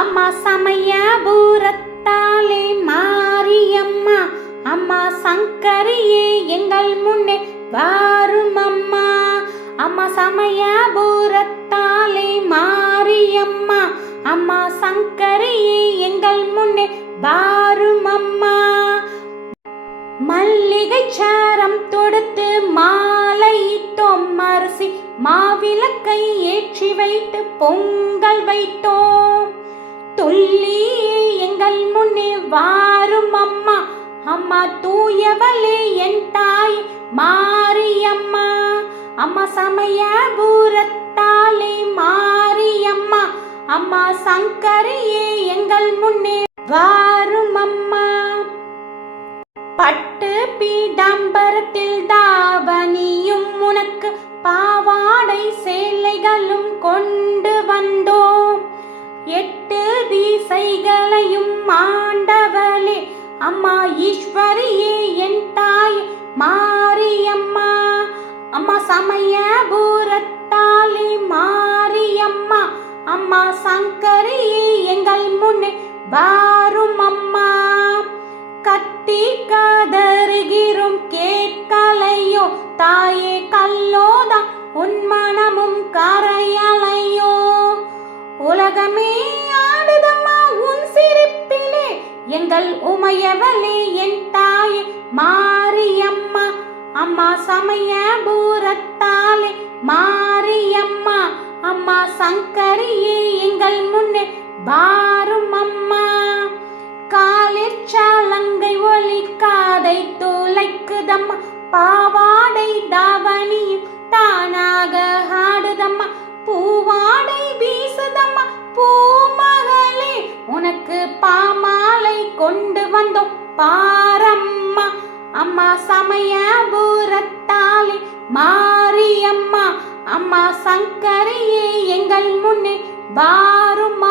அம்மா சமயபுரத்தாலே மாரியம்மா. அம்மா சங்கரியே எங்கள் முன்னே வாரும் அம்மா அம்மா சமயபுரத்தாலே மாரியம்மா. அம்மா சங்கரியே எங்கள் முன்னே வாரும் அம்மா மல்லிகை சாரம் தொடுத்து மாலையிட்டோம். அரிசி மாவிளக்கை ஏற்றி வைத்து பொங்கல் வைத்தோம். துள்ளி எங்கள் முன்னே வாரும் அம்மா. அம்மா தூயவளே என் தாய் மாரியம்மா. அம்மா சமயபுரத்தாலே மாரியம்மா. அம்மா சங்கரியே எங்கள் முன்னே வாரும் அம்மா. பட்டு பீடாம்பரத்தில் தாவணியும் உனக்கு பாவாடை சேலைகளும் கொண்டு வந்தோம். எட்டு திசைகளையும் ஆண்டவளே. அம்மா ஈஸ்வரியே என் தாய் மாரியம்மா. அம்மா சமய சமயபுரத்தாலே மாரியம்மா. அம்மா சங்கரியே எங்கள் முன்னே வாரும் அம்மா கத்தி கதறுகிறோம் எங்கள் உமையவளே என் தாயே மாரியம்மா அம்மா சமய பூரத்தாலே மாரியம்மா அம்மா சங்கரியே எங்கள் முன்னே பாரும் அம்மா. காலிற் சாலங்கை ஒளி காதை தோலைக்குதம்மா பாவாடை தாவணியும் தானாக ஆடுதம்மா. பூவாடை வீசுதம்மா பூமகளே உனக்கு பாமா கொண்டு வந்தோம் பாரம்மா அம்மா சமயபுரத்தாலே மாரியம்மா அம்மா சங்கரியே எங்கள் முன்னே வாரும்